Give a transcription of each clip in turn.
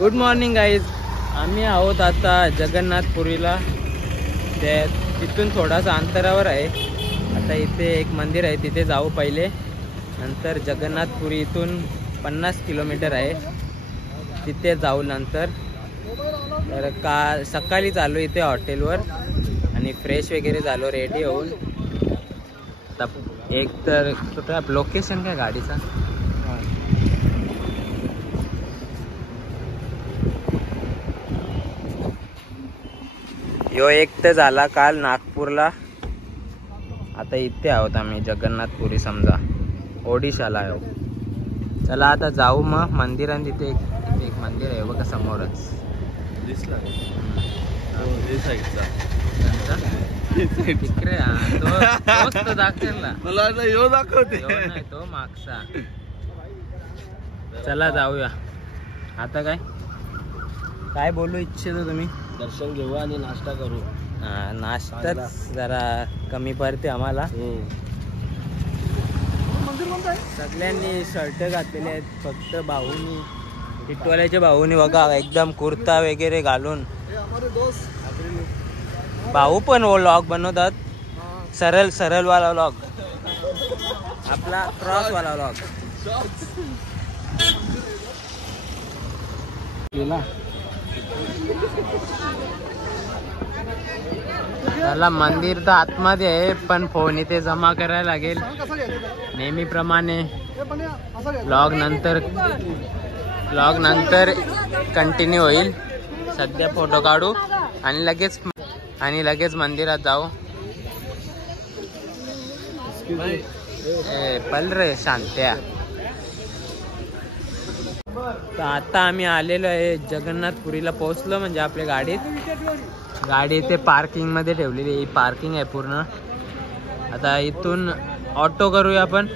Good morning guys. आम्ही आहोत आता जगन्नाथपुरीला. तिथून थोडासा अंतरावर आहे. आता इथे एक मंदिर आहे, तिथे जाऊ पहिले. नंतर जगन्नाथपुरी इथून 50 किलोमीटर आहे, तिथे जाऊ नंतर. तर सकाळी चालू इथे हॉटेलवर आणि फ्रेश वगैरे झालो, रेडी होऊन. एक तर कुठं लोकेशन काय गाडीचा? यो एक तर झाला काल नागपूरला. आता इथे आहोत आम्ही जगन्नाथपुरी, समजा ओडिशाला आहे. चला आता जाऊ मग मंदिरात. तिथे एक मंदिर आहे बघा समोरच दिसला. तिकडे तो दाखवला मला, यो दाखवते नाही तो मागचा. चला जाऊया. आता काय बोलू इच्छितो तुम्ही? दर्शन घेऊ आणि नाश्ता करू. नाश्ताच जरा कमी पडते आम्हाला. सगळ्यांनी शर्ट घातलेले आहेत, फक्त भाऊनी, टिटवाल्याच्या भाऊनी बघा एकदम कुर्ता वगैरे घालून. भाऊ पण व्लॉग बनवतात, सरळ वाला व्लॉग, आपला क्रॉस वाला व्लॉग. त्याला मंदिर तर आतमध्ये आहे, पण फोन इथे जमा करायला लागेल नेहमीप्रमाणे. व्लॉग नंतर कंटिन्यू होईल. सध्या फोटो काढू आणि लगेच मंदिरात जाऊ. पल रे शांत्या. तर आता आम्ही आलेलो आहे जगन्नाथपुरीला, पोहोचलो म्हणजे आपल्या गाडी इथे पार्किंग मध्ये ठेवलेली आहे. पार्किंग आहे पूर्ण. आता इथून ऑटो करूया आपण.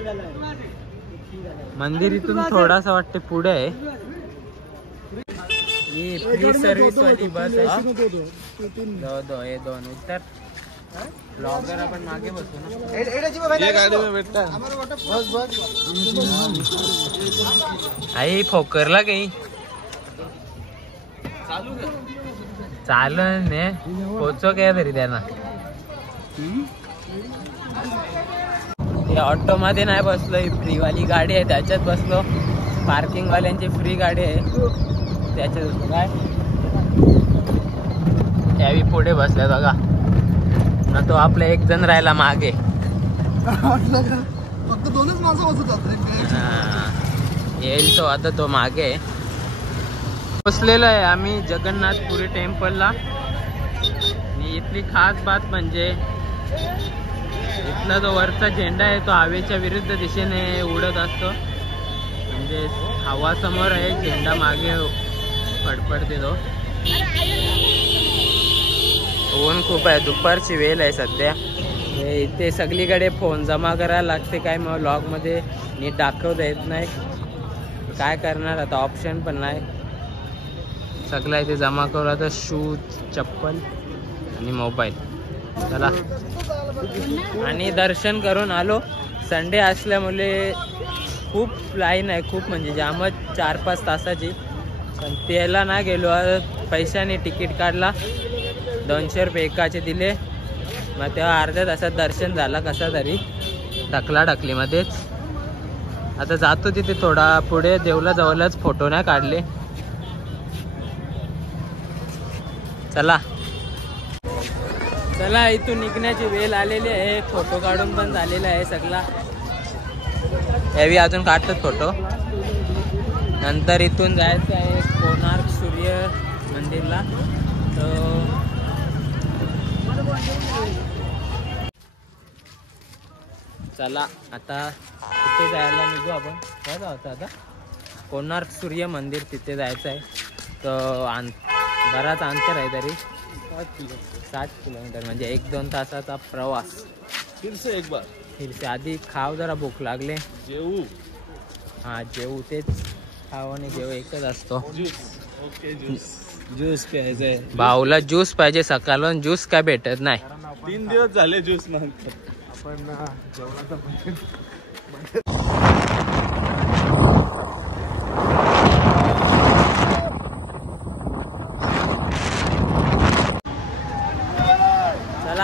मंदिर इथून थोडासा वाटते पुढे आहे. ही फ्री सर्व्हिस वाली बस आहे. दोन उत्तर ब्लॉगर आपण मागे बसू ना. आई फोकरला काही चालू ने पोचो काय तरी त्यांना. ऑटो मध्ये नाही बसलो, ही फ्री वाली गाडी आहे त्याच्यात बसलो. पार्किंग वाल्यांची फ्री गाडी आहे त्याच्यात बसलो. काय यावी पुढे बसल्या बघा ना. तो आपला एक जण राहिला मागे. फक्त दोनच माणसं बसतात. येईल तो आता, तो मागे पोचलेलो आहे आम्ही जगन्नाथपुरी टेम्पलला. आणि इथली खास बात म्हणजे इथला जो वरचा झेंडा आहे तो हवेच्या विरुद्ध दिशेने उडत असतो. म्हणजे हवा समोर आहे, झेंडा मागे फडफडते तो. ऊन खूप आहे, दुपारची वेळ आहे सध्या. इथे सगळीकडे फोन जमा करायला लागते. काय मग व्लॉग मध्ये नीट दाखवता येत नाही, काय करणार आता, ऑप्शन पण नाही. सगळं इथे जमा करू. आता शूज, चप्पल आणि मोबाईल. चला. आणि दर्शन करून आलो. संडे असल्यामुळे खूप लाईन आहे, खूप म्हणजे जामच 4-5 तासाची. पण त्याला ना गेलो, पैशाने तिकीट काढला, 200 रुपये एकाचे दिले. मग तेव्हा अर्ध्या तासात दर्शन झाला कसा तरी, ढकलाढकलीमध्येच. आता जातो तिथे थोडा पुढे, देवला जवळच फोटो नाही काढले. चला इथून निघण्याची वेळ आलेली आहे. फोटो काढून पण झालेला आहे सगळा. यावी अजून काढतात फोटो. नंतर इथून जायचं आहे कोणार्क सूर्य मंदिरला. चला आता तिथे जायला निघू आपण. काय जायचं आता? कोणार्क सूर्य मंदिर, तिथे जायचं आहे. तर बराच अंतर आहे तरी, 60 किलोमीटर, म्हणजे 1-2 तासाचा प्रवास. फिरसे आधी खाव, जरा भूक लागले. जेवू तेच खाव आणि जेव एकच असतो. ज्यूस प्यायचंय भाऊला. ज्यूस पाहिजे सकाळून, ज्यूस काय भेटत नाही. 3 दिवस झाले ज्यूस मागतात आपण. जेवणाचा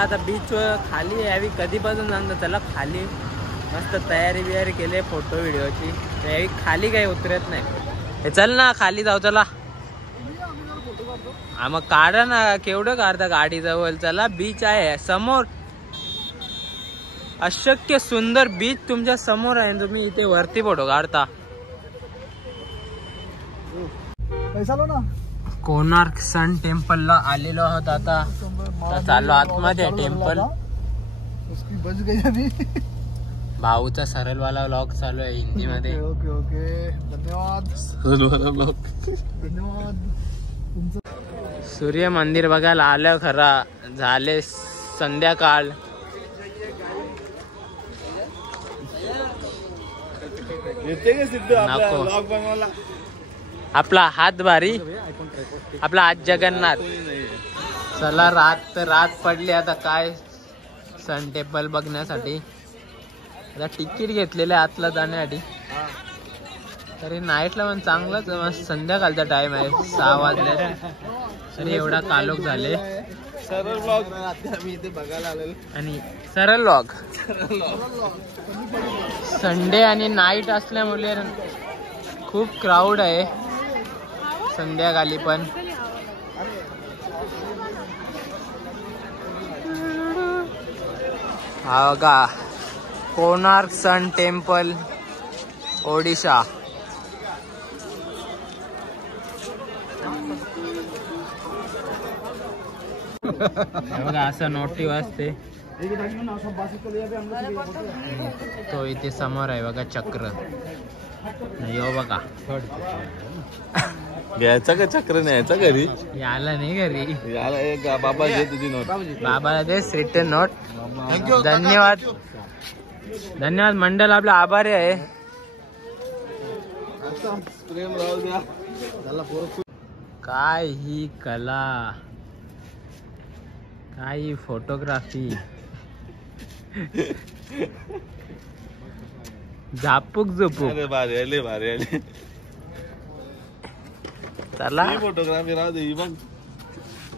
आता बीच खाली यावी कधीपासून सांगतो चला खाली मस्त तयारी बियारी केली फोटो व्हिडिओची यावी खाली काही उतरत नाही चल ना खाली जाऊ चला मग काढा ना केवढं काढता गाडी जवळ चला बीच आहे समोर अशक्य सुंदर बीच तुमच्या समोर आहे तुम्ही इथे वरती फोटो काढता पैसा लो ना कोणार्क सन टेम्पल ला आलेलो आहोत आता चाललो आतमध्ये टेम्पल उसकी बच गई अभी भाऊचा सरळवाला व्लॉग चालू आहे हिंदी मध्ये ओके ओके धन्यवाद धन्यवाद सूर्य मंदिर बघायला आलं खरा झाले संध्याकाळ नको आपला हात भारी आपला हात जगन्नाथ चला रात पडली आता काय सन टेम्पल बघण्यासाठी आता तिकीट घेतलेलं आहे आतला जाण्यासाठी तरी नाईटला पण चांगलंच मस्त संध्याकाळचा टाइम आहे 6 वाजले तरी एवढा कालोख झाले सरळ ब्लॉग आम्ही इथे बघायला आलेलो आणि सरळ व्लॉग संडे आणि नाईट असल्यामुळे खूप क्राऊड आहे संध्याकाळी पण हा बघा कोणार्क सन टेम्पल ओडिशा बघा असं नोटी वाजते तो इथे समोर आहे बघा चक्र यो बघा घ्यायचा का चक्र न्यायचा घरी याला नाही घरी याला बाबा घे तुझी नोट बाबाला दे रिटर्न नोट धन्यवाद धन्यवाद मंडळ आपला आभारी आहे प्रेम राहू द्या काय ही कला काय ही फोटोग्राफी झापूक झोपूक अरे भारी आले भारी आले चला फोटोग्राफी राहू दे बघ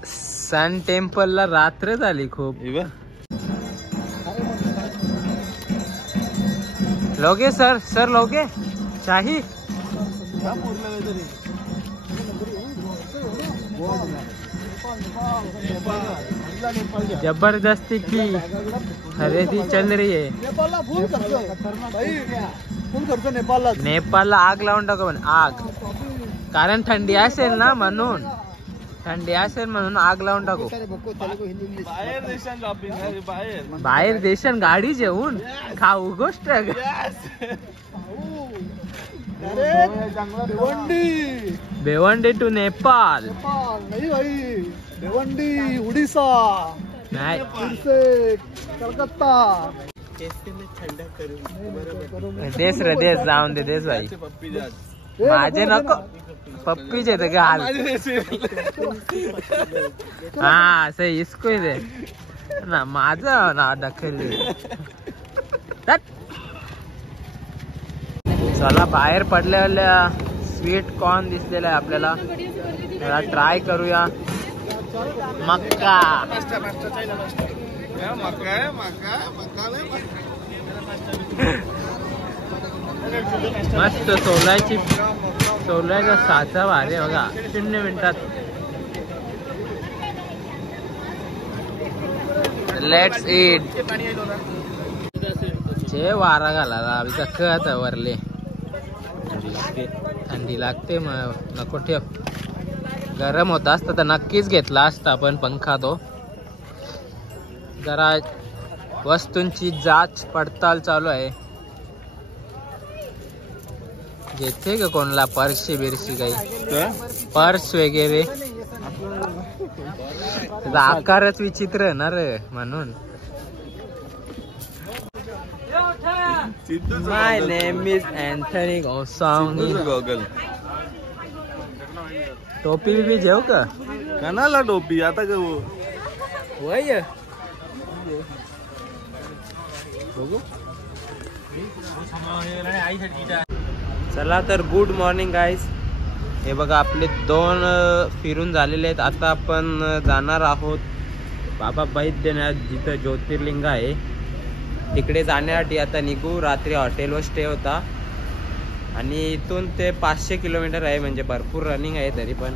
सन टेम्पल ला रात्र झाली खूप लोगे सर लोगे शाही जबरदस्ती की खरेदी चल रही है नेपाळला आग लावून टाकू पण आग कारण थंडी असेल ना म्हणून आग लावून टाकू बाहेर देशात गाडी जेवून खाऊ गोष्ट भिवंडी टू नेपाळ नहीं भाई भिवंडी उड़ीसा नाही कलकत्ता देश रे देश जाऊन दे देश भाई माझे नको पप्पीचे तर घाल हा सही इसको ही दे ना माझं ना दखल चला बाहेर पडलेल्या स्वीट कॉर्न दिसलेला आहे आपल्याला जरा ट्राय करूया मक्का मस्त सोलायचा साचा भारी आहे बघा 0 मिनिटात लेट्स ईट जे वारा घाला अभी कळत वरले थंडी लागते मग नको ठेव गरम होत असतं तर नक्कीच घेतला असता पण पंखा तो जरा वस्तूंची जाच पडताल चालू आहे घेते का कोणला पर्स बिरशी काही पर्स वगैरे आकारच विचित्र आहे ना रे म्हणून माय नेम इज एंथनी गोसावी टोपी भी जेव का कनाला टोपी आता का वय चला तर गुड मॉर्निंग गाईज हे बघा आपले 2 फिरून झालेले आहेत आता आपण जाणार आहोत बाबा बैद्यनाथ जिथं ज्योतिर्लिंग आहे तिकडे जाण्यासाठी आता निघू. रात्री हॉटेलवर स्टे होता आणि इथून ते 500 किलोमीटर आहे, म्हणजे भरपूर रनिंग आहे. तरी पण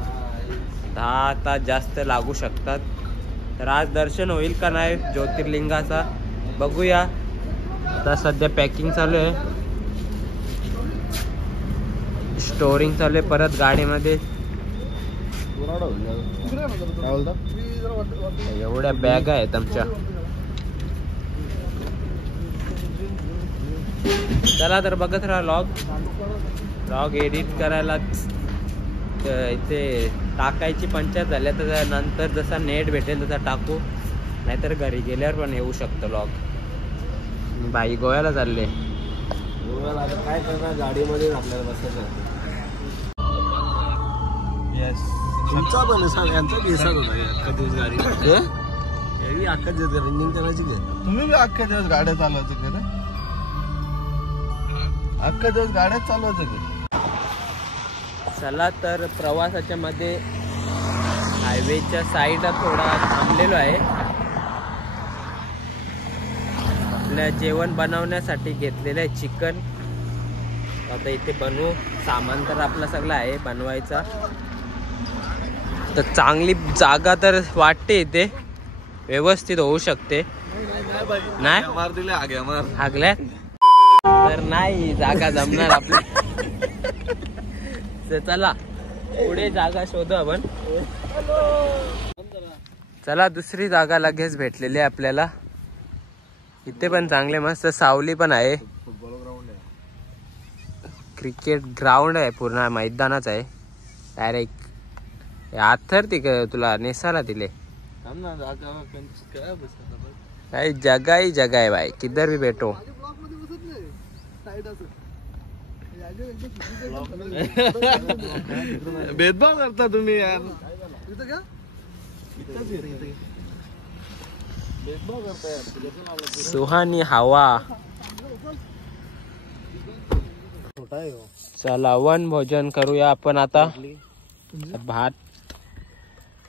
10 तास जास्त लागू शकतात. तर आज दर्शन होईल का नाही ज्योतिर्लिंगाचा बघूया. आता सध्या पॅकिंग चालू आहे, स्टोरिंग चालू आहे परत गाडीमध्ये. एवढ्या बॅग आहेत आमच्या. चला तर बघत राहा लॉग एडिट करायला इथे टाकायची पंचायत झाल्या. तर नंतर जसा नेट भेटेल तसा टाकू, नाहीतर घरी गेल्यावर पण येऊ शकतो लॉग. बाई गोव्याला चालले. गोव्याला आता काय करणार, गाडीमध्ये आपल्याला बसायचं. तुमचा पण सांग, यांचा दिवसात होता अख्खा दिवस गाडी अख्खा दिवस रनिंग करायची का? तुम्ही बी अख्खा दिवस गाड्या चालवायचं का? अख्खा दिवस गाड्याच चालवायचं का? चला तर प्रवासाच्या मध्ये हायवेच्या साईडला थोडा थांबलेलो आहे. आपल्या जेवण बनवण्यासाठी घेतलेलं आहे चिकन. आता इथे बनवू. सामान तर आपला सगळं आहे बनवायचा. तर चांगली जागा तर वाटते इथे, व्यवस्थित होऊ शकते. नाही मार दिले आग्या मार हागल्या तर नाही जागा जमणार आपली. तर चला पुढे जागा शोधू आपण. चला दुसरी जागा लगेच भेटलेली आहे आपल्याला. इथे पण चांगले मस्त सावली पण आहे. फुटबॉल ग्राउंड आहे, क्रिकेट ग्राउंड आहे, पूर्ण मैदानच आहे डायरेक्ट. आथर ती तुला नेसाला दिले काही जगा ही जगा आहे भाई. किधर भी बैठो. भेदभाव करता तुम्ही यार. सुहानी हवा. चला वन भोजन करूया आपण आता. भात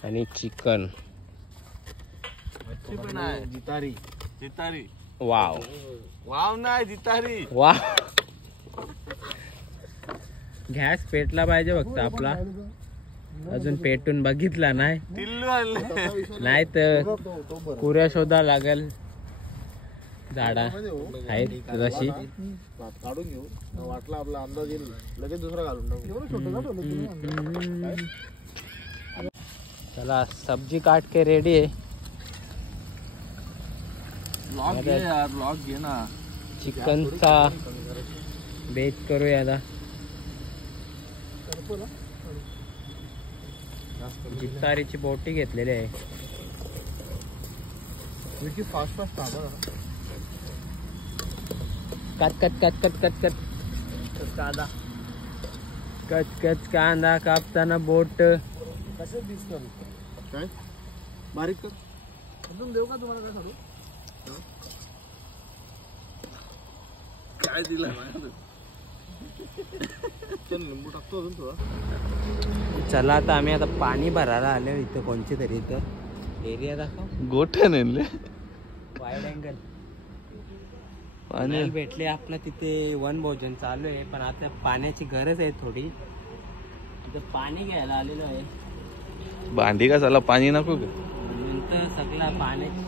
आणि चिकन. जितारी जितारी वाव वाव नाही जितारी वा. गॅस पेटला पाहिजे फक्त आपला. अजून पेटून बघितला नाही, टिल्लू आणले नाही तर पुऱ्या शोधा लागेल. झाडा आहेत तशी. काढून घेऊ, वाटला आपला अंदाज येईल लगेच दुसरा घालून टाकू. चला सब्जी काट के रेडी आहे. ब्लॉग घे यार, ब्लॉग घे ना. चिकनचा बेत करूया आता. जितारीची बोटी घेतलेली आहे. Fast fast cut cut cut cut cut cut कांदा कच कच कांदा कापताना बोट. कसे दिसतं काय बारीक कर. अजून देऊ का तुम्हाला? काय सांगू, काय दिलं लिंबू टाकतो अजून थोडा. चला आता आम्ही आता पाणी भरायला आलो इथं. कोणची तरी इथं एरिया दाखव. गोठ्या नेले वाईड अँगल पाणी भेटले आपलं. तिथे वन भोजन चालू आहे, पण आता पाण्याची गरज आहे थोडी. तिथं पाणी घ्यायला आलेलो आहे. भांडी का झाला, पाणी नको का? नंतर सगळं पाण्याची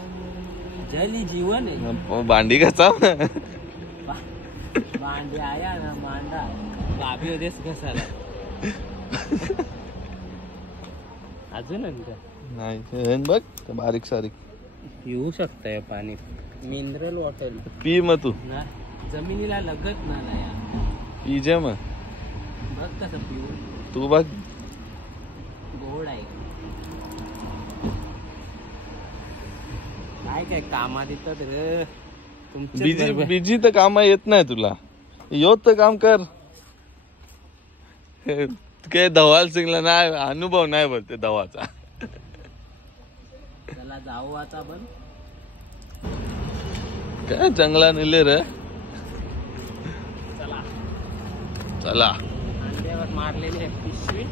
जल ही जीवन आहे. भांडी का चाव ना. भांडी आया ना मांडा गाभी होतेस कसाला. अजून नाही बघ बारीक सारीक येऊ शकतंय पाणी. मिनरल वॉटर पी मग तू. ना जमिनीला लगत ना यार. पिजे मग. बघ कसं पिऊ. तू बघ गोड आहे. काय काय कामात येतात रे बिजी बिजी तर कामा येत नाही तुला. योत तर काम कर. काय धवाल सिंगला नाही अनुभव नाही बोलते धवाचा. चला जाऊ आता. पण काय जंगला नेले रे. चला चला अंड्यावर मारलेली आहे पिशवी.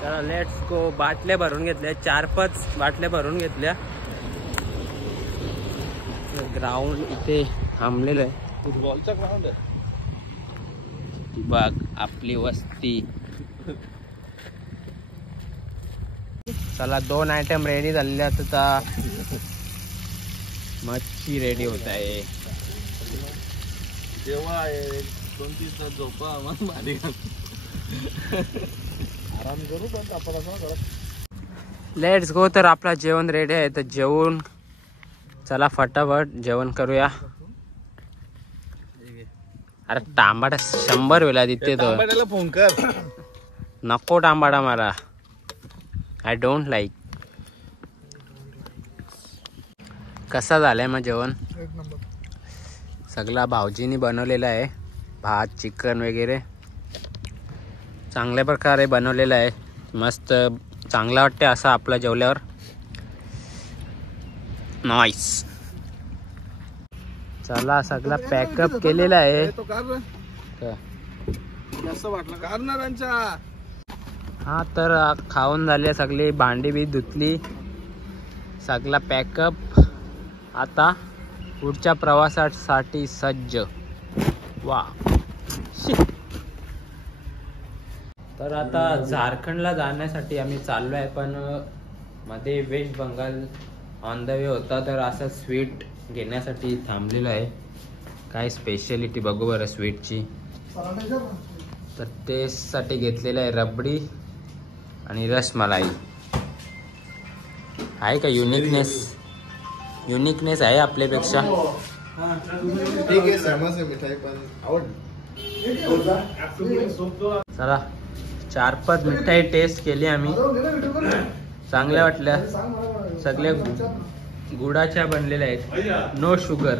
चला लेट्स गो. बाटल्या भरून घेतल्या, 4-5 बाटल्या भरून घेतल्या. ग्राउंड इथे थांबलेलं आहे, फुटबॉलचा ग्राउंड आहे. बघ आपली वस्ती. चला 2 आयटम रेडी झालेले. आता मच्छी रेडी होत आहे. जेव्हा 2-3 तास झोपा मग भारी आराम करू. पण आपण असं लेट्स गो. तर आपला जेवण रेडी आहे, तर जेवून चला फटाफट जेवण करूया. अरे तांबाडा 100 वेळा तिथे तो फोन कर. नको तांबाडा मला, आय डोंट लाईक. कसा झालाय मग जेवण? सगळा भाऊजीनी बनवलेला आहे. भात, चिकन वगैरे चांगल्या प्रकारे बनवलेला आहे. मस्त चांगला वाटते असं आपला जेवल्यावर. नाईस. चला सगळा पॅकअप केलेला आहे. हा तर खाऊन झाले, सगळी भांडी बी धुतली, सगळा पॅकअप. आता पुढच्या प्रवासासाठी सज्ज. वा. तर आता झारखंडला जाण्यासाठी आम्ही चाललो आहे, पण मध्ये West Bengal on the way होता, तर असं स्वीट घेण्यासाठी थांबलेलं आहे. काय स्पेशलिटी बघू बरं स्वीटची. तर टेस्टसाठी घेतलेलं आहे रबडी आणि रसमलाई. आहे का युनिकनेस आहे आपल्यापेक्षा. ठीक आहे, फेमस आहे मिठाई पण आवड. चला 4-5 मिठाई टेस्ट केली आम्ही, चांगल्या वाटल्या. सगळे गुडाच्या बनलेल्या आहेत, नो शुगर.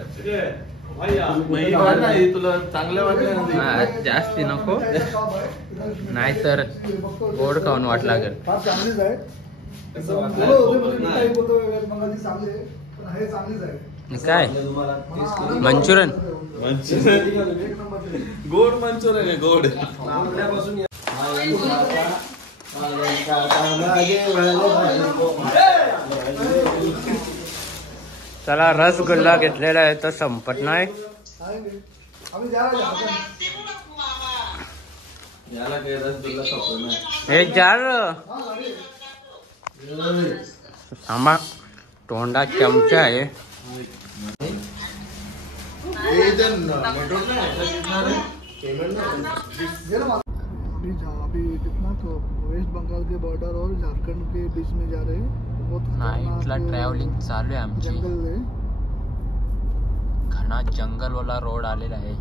तुला चांगलं वाटलं? जास्ती नको, नाहीतर गोड खाऊन वाट लागेल. काय मंचुरियन? गोड मंचुरियन आहे, गोड. चला रसगुल्ला घेतलेला आहे, तर संपत नाही. एक जार थांबा, तोंडा चमचा आहे. अभी कितना तो वेस्ट बंगाल के बॉर्डर और झारखंड के बीच में जा रहे हैं. बहुत नाईटला ट्रॅव्हलिंग चालू आहे आमची. जंगल है, घना जंगल वाला रोड आलेला आहे.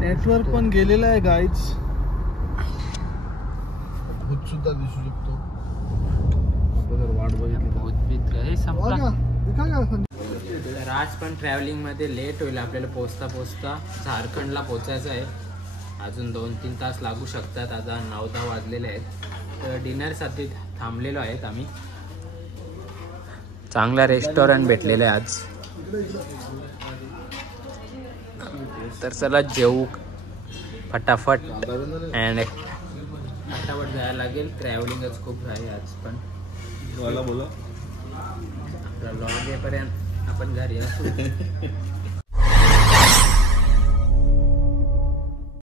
नेटवर्क पण गेलेला आहे गाईज. भूत सुद्धा दिसू शकतो. वाट बघितली संपला. दिखा का तर आज पण ट्रॅव्हलिंग मध्ये लेट होईल आपल्याला. पोचता झारखंडला पोचायचं आहे. अजून 2-3 तास लागू शकतात. आता 9-10 वाजलेले आहेत. तर डिनरसाठी थांबलेलो आहेत आम्ही. चांगला रेस्टॉरंट भेटलेलं आहे आज. तर चला जेवू फटाफट. अँड फटाफट जायला लागेल. ट्रॅव्हलिंगच खूप आहे आज पण. बोला आपला लॉग येईपर्यंत आपण घरी असू.